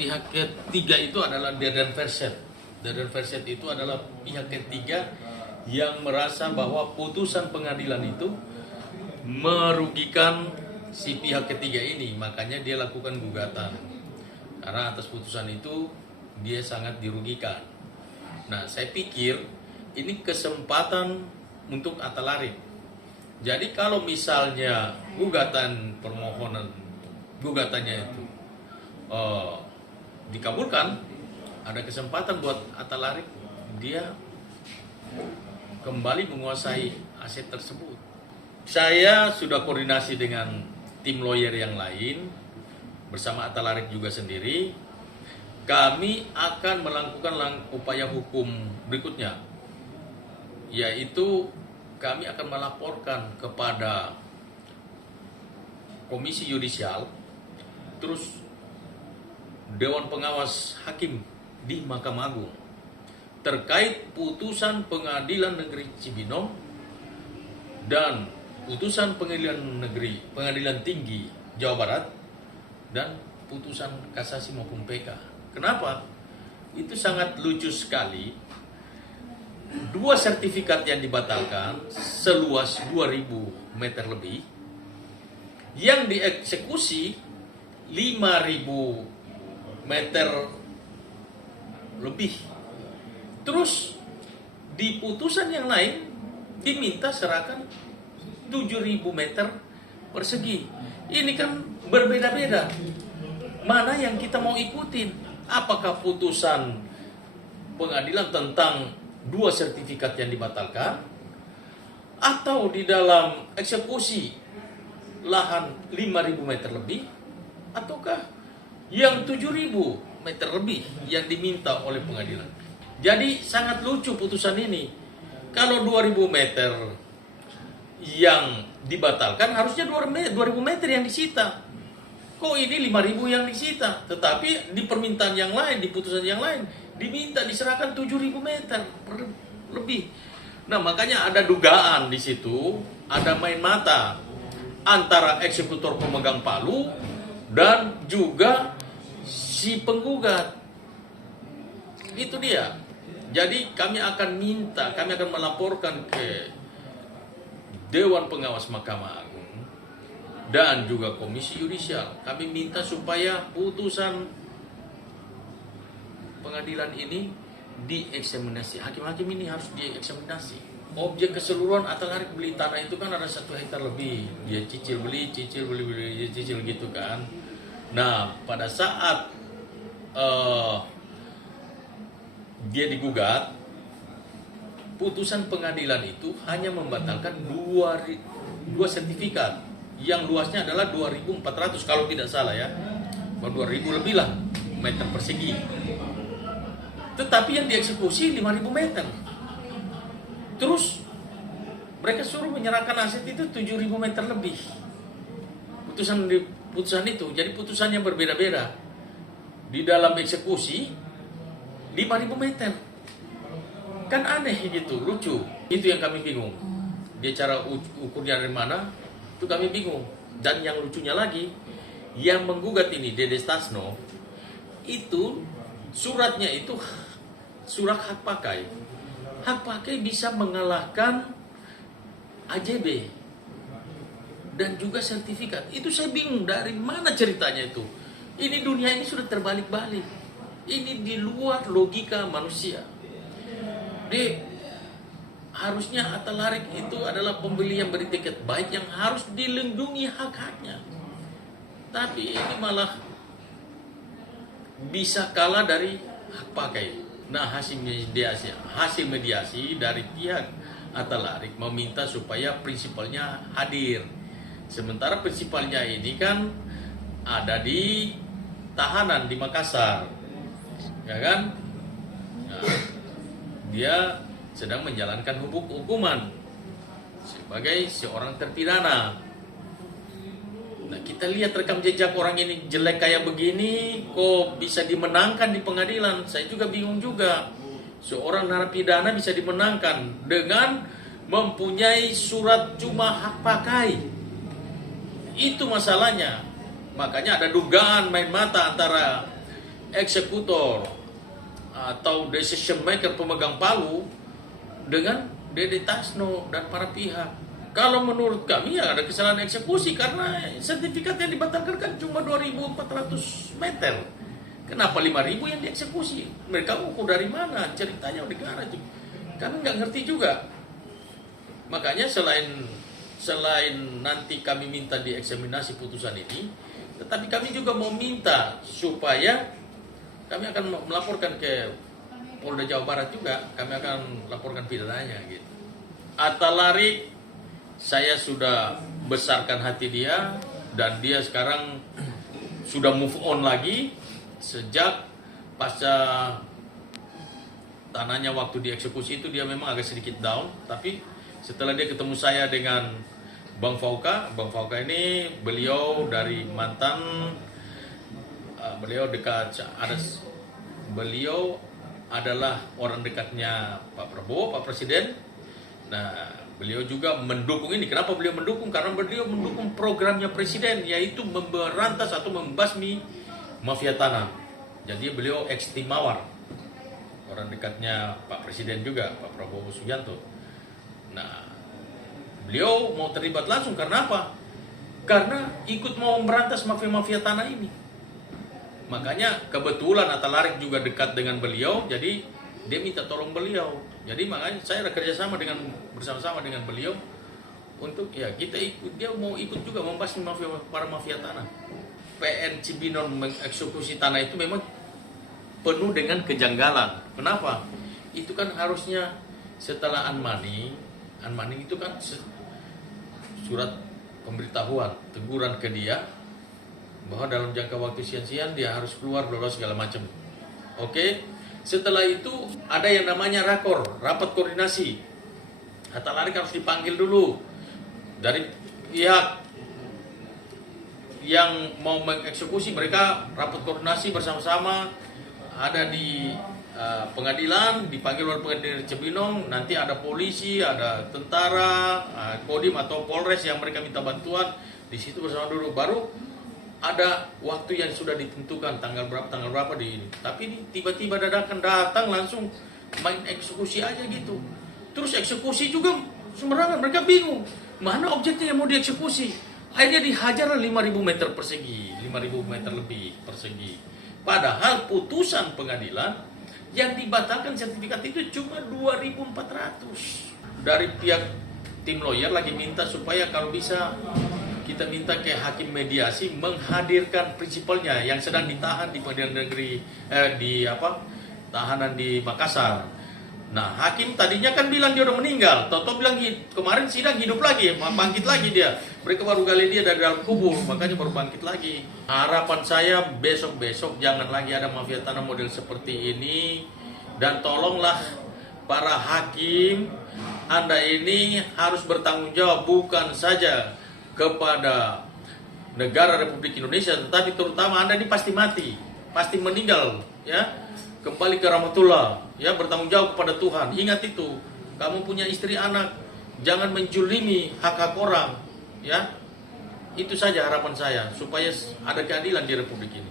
pihak ketiga itu adalah Dedan Verset. Dedan Verset itu adalah pihak ketiga yang merasa bahwa putusan pengadilan itu merugikan si pihak ketiga ini, makanya dia lakukan gugatan. Karena atas putusan itu dia sangat dirugikan. Nah, saya pikir ini kesempatan untuk Atalarik. Jadi kalau misalnya gugatannya itu dikabulkan, ada kesempatan buat Atalarik dia kembali menguasai aset tersebut. Saya sudah koordinasi dengan tim lawyer yang lain bersama Atalarik juga sendiri. Kami akan melakukan upaya hukum berikutnya, yaitu kami akan melaporkan kepada Komisi Yudisial, terus Dewan Pengawas Hakim di Mahkamah Agung terkait putusan Pengadilan Negeri Cibinong dan putusan Pengadilan Tinggi Jawa Barat dan putusan kasasi maupun PK. Kenapa? Itu sangat lucu sekali. 2 sertifikat yang dibatalkan seluas 2000 meter lebih, yang dieksekusi 5000 meter lebih. Terus di putusan yang lain diminta serahkan 7000 meter persegi. Ini kan berbeda-beda. Mana yang kita mau ikutin? Apakah putusan pengadilan tentang 2 sertifikat yang dibatalkan, atau di dalam eksekusi lahan 5000 meter lebih, ataukah yang 7000 meter lebih yang diminta oleh pengadilan? Jadi sangat lucu putusan ini. Kalau 2000 meter yang dibatalkan, harusnya 2000 meter yang disita. Kok ini 5000 yang disita? Tetapi di permintaan yang lain, di putusan yang lain, diminta diserahkan 7000 meter lebih. Nah, makanya ada dugaan di situ, ada main mata antara eksekutor pemegang palu dan juga si penggugat. Itu dia. Jadi kami akan melaporkan ke Dewan Pengawas Mahkamah Agung dan juga Komisi Yudisial. Kami minta supaya putusan pengadilan ini dieksaminasi. Hakim-hakim ini harus dieksaminasi. Objek keseluruhan Atalarik beli tanah itu kan ada 1 hektar lebih. Dia cicil beli gitu kan. Nah, pada saat dia digugat, putusan pengadilan itu hanya membatalkan 2 sertifikat yang luasnya adalah 2400 kalau tidak salah ya. 2000 lebih lah meter persegi. Tetapi yang dieksekusi 5000 meter. Terus mereka suruh menyerahkan aset itu 7000 meter lebih. Putusan itu, jadi putusan yang berbeda-beda. Di dalam eksekusi 5000 meter. Kan aneh gitu, lucu. Itu yang kami bingung. Dia cara ukurnya dari mana? Itu kami bingung. Dan yang lucunya lagi, yang menggugat ini Dede Stasno, itu suratnya itu surat hak pakai. Hak pakai bisa mengalahkan AJB dan juga sertifikat. Itu saya bingung dari mana ceritanya itu. Ini dunia ini sudah terbalik-balik. Ini di luar logika manusia. Harusnya Atalarik itu adalah pembeli yang bertiket baik yang harus dilindungi hak-haknya. Tapi ini malah bisa kalah dari hak pakai. Nah, hasil mediasi dari pihak Atalarik meminta supaya prinsipalnya hadir. Sementara prinsipalnya ini kan ada di tahanan di Makassar, ya kan? Nah, dia sedang menjalankan hukuman sebagai seorang terpidana. Nah, kita lihat rekam jejak orang ini jelek kayak begini, kok bisa dimenangkan di pengadilan? Saya juga bingung juga. Seorang narapidana bisa dimenangkan dengan mempunyai surat cuma hak pakai. Itu masalahnya. Makanya ada dugaan main mata antara eksekutor atau decision maker, pemegang palu, dengan Dede Tasno dan para pihak. Kalau menurut kami ya ada kesalahan eksekusi, karena sertifikat yang dibatalkan kan cuma 2.400 meter. Kenapa 5.000 yang dieksekusi? Mereka ukur dari mana? Ceritanya negara juga. Kami nggak ngerti juga. Makanya selain nanti kami minta dieksaminasi putusan ini, tetapi kami juga mau minta supaya kami akan melaporkan ke Polda Jawa Barat juga, kami akan laporkan pidananya gitu. Atta Larik, saya sudah besarkan hati dia, dan dia sekarang sudah move on lagi sejak pasca tanahnya waktu dieksekusi itu dia memang agak sedikit down, tapi setelah dia ketemu saya dengan Bang Fauka ini beliau dari mantan, beliau dekat beliau adalah orang dekatnya Pak Prabowo, Pak Presiden. Nah, beliau juga mendukung ini. Kenapa beliau mendukung? Karena beliau mendukung programnya Presiden, yaitu memberantas atau membasmi mafia tanah. Jadi beliau ex-Tim Mawar, orang dekatnya Pak Presiden juga, Pak Prabowo Subianto. Nah, beliau mau terlibat langsung karena apa? Karena ikut mau memberantas mafia-mafia tanah ini. Makanya kebetulan Atta Larik juga dekat dengan beliau, jadi dia minta tolong beliau. Jadi makanya saya kerjasama bersama-sama dengan beliau untuk ya kita ikut, dia mau ikut juga membasmi para mafia tanah. PN Cibinong mengeksekusi tanah itu memang penuh dengan kejanggalan. Kenapa? Itu kan harusnya setelah unmoney itu kan surat pemberitahuan, teguran ke dia bahwa dalam jangka waktu sekian dia harus keluar lolos segala macam. Oke, setelah itu ada yang namanya rapat koordinasi. Atta Larik harus dipanggil dulu dari pihak yang mau mengeksekusi, mereka rapat koordinasi bersama-sama, ada di pengadilan, dipanggil oleh pengadilan Cibinong, nanti ada polisi, ada tentara, Kodim atau Polres yang mereka minta bantuan, di situ bersama dulu, baru ada waktu yang sudah ditentukan tanggal berapa di ini. Tapi ini tiba-tiba dadakan datang langsung main eksekusi aja gitu. Terus eksekusi juga sembarangan, mereka bingung mana objeknya yang mau dieksekusi. Akhirnya dihajar 5.000 meter persegi, 5.000 meter lebih persegi. Padahal putusan pengadilan yang dibatalkan sertifikat itu cuma 2.400. Dari pihak tim lawyer lagi minta supaya kalau bisa kita minta ke hakim mediasi menghadirkan prinsipalnya yang sedang ditahan di pengadilan negeri tahanan di Makassar. Nah, hakim tadinya kan bilang dia udah meninggal, Toto bilang kemarin sidang hidup lagi, bangkit lagi dia. Mereka baru gali dia dari dalam kubur, makanya baru bangkit lagi. Harapan saya besok-besok jangan lagi ada mafia tanah model seperti ini, dan tolonglah para hakim, Anda ini harus bertanggung jawab bukan saja kepada negara Republik Indonesia, tetapi terutama Anda ini pasti mati, pasti meninggal, ya, kembali ke rahmatullah, ya, bertanggung jawab kepada Tuhan. Ingat itu, kamu punya istri anak, jangan menjulimi hak-hak orang, ya. Itu saja harapan saya supaya ada keadilan di Republik ini.